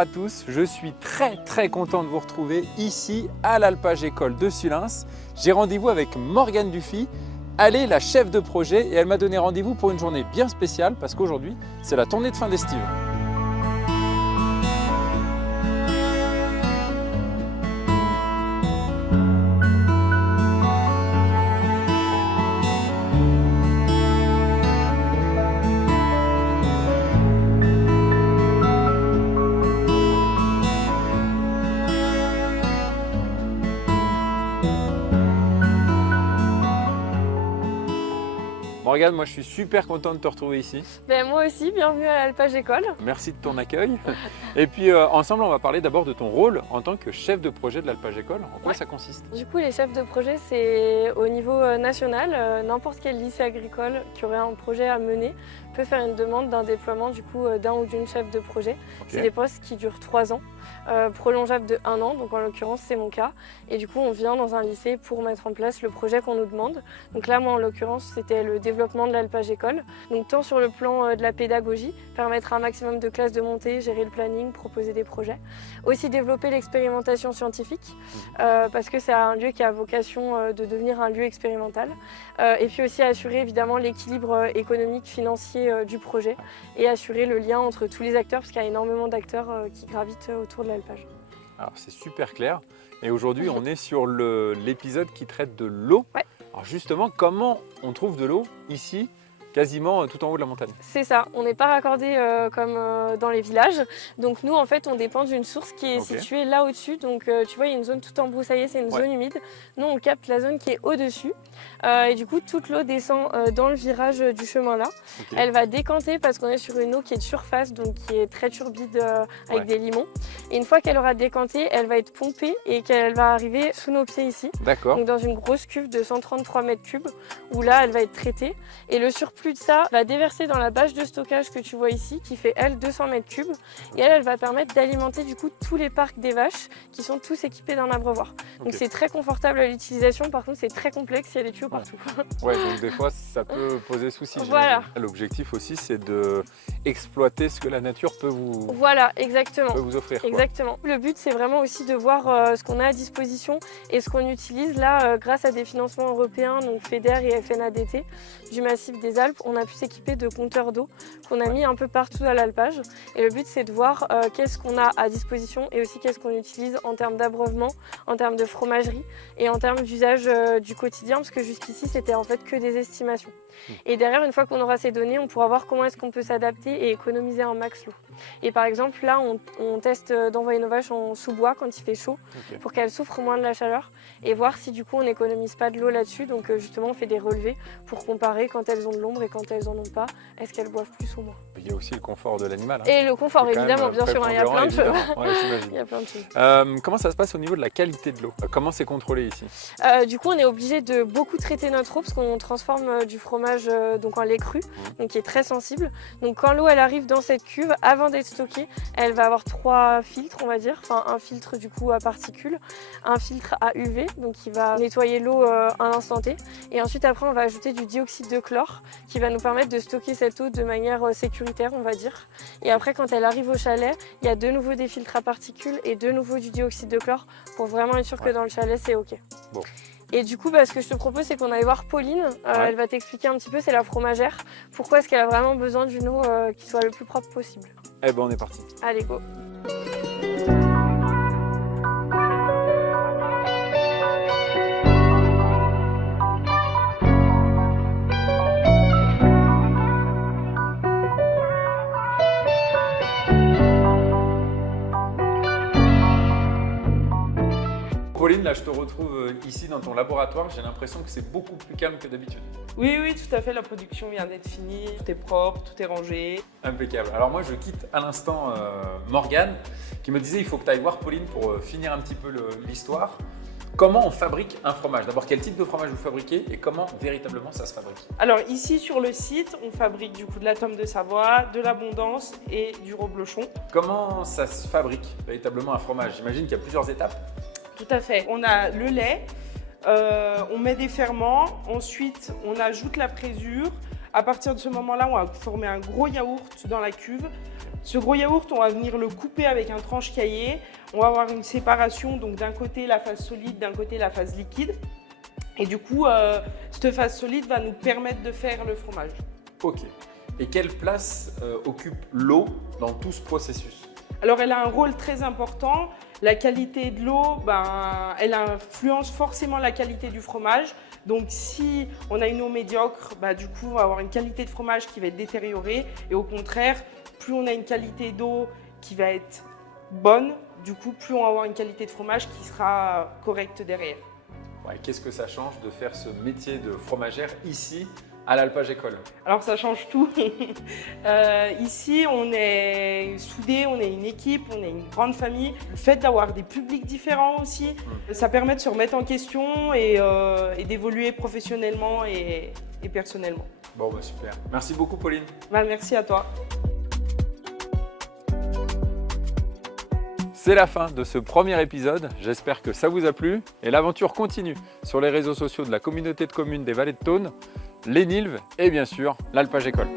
à tous, je suis très content de vous retrouver ici à l'Alpage École de Sulens. J'ai rendez-vous avec Morgane Dufy, elle est la chef de projet et elle m'a donné rendez-vous pour une journée bien spéciale parce qu'aujourd'hui c'est la tournée de fin d'estive. Morgane, moi je suis super content de te retrouver ici. Ben, moi aussi, bienvenue à l'Alpage École. Merci de ton accueil. Et puis ensemble, on va parler d'abord de ton rôle en tant que chef de projet de l'Alpage École. En quoi ça consiste? Du coup, les chefs de projet, c'est au niveau national. N'importe quel lycée agricole qui aurait un projet à mener peut faire une demande d'un déploiement d'un ou d'une chef de projet. Okay. C'est des postes qui durent 3 ans, prolongeables de 1 an, donc en l'occurrence c'est mon cas. Et du coup on vient dans un lycée pour mettre en place le projet qu'on nous demande. Donc là moi en l'occurrence c'était le développement de l'Alpage École. Donc tant sur le plan de la pédagogie, permettre à un maximum de classes de monter, gérer le planning, proposer des projets. Aussi développer l'expérimentation scientifique, parce que c'est un lieu qui a vocation de devenir un lieu expérimental. Et puis aussi assurer évidemment l'équilibre économique, financier du projet et assurer le lien entre tous les acteurs parce qu'il y a énormément d'acteurs qui gravitent autour de l'alpage. Alors c'est super clair et aujourd'hui on est sur l'épisode qui traite de l'eau. Ouais. Alors justement, comment on trouve de l'eau ici quasiment tout en haut de la montagne? C'est ça, on n'est pas raccordé comme dans les villages. Donc nous en fait on dépend d'une source qui est située là au-dessus. Donc tu vois il y a une zone tout embroussaillée, c'est une zone humide. Nous on capte la zone qui est au-dessus. Et du coup toute l'eau descend dans le virage du chemin là. Elle va décanter parce qu'on est sur une eau qui est de surface, donc qui est très turbide avec des limons. Et une fois qu'elle aura décanté, elle va être pompée et qu'elle va arriver sous nos pieds ici. D'accord. Donc dans une grosse cuve de 133 mètres cubes où là elle va être traitée. Et le surplus de ça va déverser dans la bâche de stockage que tu vois ici qui fait elle 200 mètres cubes et elle va permettre d'alimenter du coup tous les parcs des vaches qui sont tous équipés d'un abreuvoir. Donc c'est très confortable à l'utilisation, par contre c'est très complexe, il y a des tuyaux partout. Ouais, donc des fois ça peut poser souci. Voilà. L'objectif aussi c'est de exploiter ce que la nature peut vous, exactement. Peut vous offrir. Exactement. Le but c'est vraiment aussi de voir ce qu'on a à disposition et ce qu'on utilise là grâce à des financements européens, donc FEDER et FNADT du massif des Alpes. On a pu s'équiper de compteurs d'eau qu'on a mis un peu partout à l'alpage. Et le but, c'est de voir qu'est-ce qu'on a à disposition et aussi qu'est-ce qu'on utilise en termes d'abreuvement, en termes de fromagerie et en termes d'usage du quotidien, parce que jusqu'ici, c'était en fait que des estimations. Et derrière, une fois qu'on aura ces données, on pourra voir comment est-ce qu'on peut s'adapter et économiser un max l'eau. Et par exemple, là, on teste d'envoyer nos vaches en sous-bois quand il fait chaud pour qu'elles souffrent moins de la chaleur et voir si du coup, on n'économise pas de l'eau là-dessus. Donc justement, on fait des relevés pour comparer quand elles ont de l'ombre et quand elles en ont pas, est-ce qu'elles boivent plus ou moins. Il y a aussi le confort de l'animal. Et le confort, évidemment, bien sûr, il y a plein de choses. Il y a plein de choses. Comment ça se passe au niveau de la qualité de l'eau? Comment c'est contrôlé ici? Du coup, on est obligé de beaucoup traiter notre eau parce qu'on transforme du fromage donc en lait cru, donc qui est très sensible. Donc quand l'eau elle arrive dans cette cuve, avant d'être stockée, elle va avoir 3 filtres, on va dire. Enfin, un filtre du coup à particules, un filtre à UV, donc qui va nettoyer l'eau à l'instant T. Et ensuite, après, on va ajouter du dioxyde de chlore qui va nous permettre de stocker cette eau de manière sécuritaire, on va dire. Et après, quand elle arrive au chalet, il y a de nouveau des filtres à particules et de nouveau du dioxyde de chlore pour vraiment être sûr que dans le chalet, c'est OK. Bon. Et du coup, ce que je te propose, c'est qu'on aille voir Pauline. Elle va t'expliquer un petit peu, c'est la fromagère. Pourquoi est-ce qu'elle a vraiment besoin d'une eau qui soit le plus propre possible. Eh ben, on est parti. Allez, go. Pauline, là je te retrouve ici dans ton laboratoire, j'ai l'impression que c'est beaucoup plus calme que d'habitude. Oui, tout à fait, la production vient d'être finie, tout est propre, tout est rangé. Impeccable. Alors moi je quitte à l'instant Morgane qui me disait il faut que tu ailles voir Pauline pour finir un petit peu l'histoire. Comment on fabrique un fromage? D'abord, quel type de fromage vous fabriquez et comment véritablement ça se fabrique? Alors ici sur le site, on fabrique du coup de la tome de Savoie, de l'abondance et du reblochon. Comment ça se fabrique véritablement un fromage? J'imagine qu'il y a plusieurs étapes. Tout à fait. On a le lait, on met des ferments, ensuite on ajoute la présure. À partir de ce moment-là, on va former un gros yaourt dans la cuve. Ce gros yaourt, on va venir le couper avec un tranche caillé. On va avoir une séparation, donc d'un côté la phase solide, d'un côté la phase liquide. Et du coup, cette phase solide va nous permettre de faire le fromage. Ok. Et quelle place occupe l'eau dans tout ce processus? Alors, elle a un rôle très important. La qualité de l'eau, elle influence forcément la qualité du fromage. Donc, si on a une eau médiocre, du coup, on va avoir une qualité de fromage qui va être détériorée. Et au contraire, plus on a une qualité d'eau qui va être bonne, du coup, plus on va avoir une qualité de fromage qui sera correcte derrière. Ouais, qu'est-ce que ça change de faire ce métier de fromagère ici à l'Alpage École? Alors ça change tout. Ici, on est soudés, on est une équipe, on est une grande famille. Le fait d'avoir des publics différents aussi, ça permet de se remettre en question et d'évoluer professionnellement et personnellement. Bon, super. Merci beaucoup, Pauline. Merci à toi. C'est la fin de ce premier épisode, j'espère que ça vous a plu et l'aventure continue sur les réseaux sociaux de la communauté de communes des Vallées de Thônes, les Nilves et bien sûr l'Alpage École.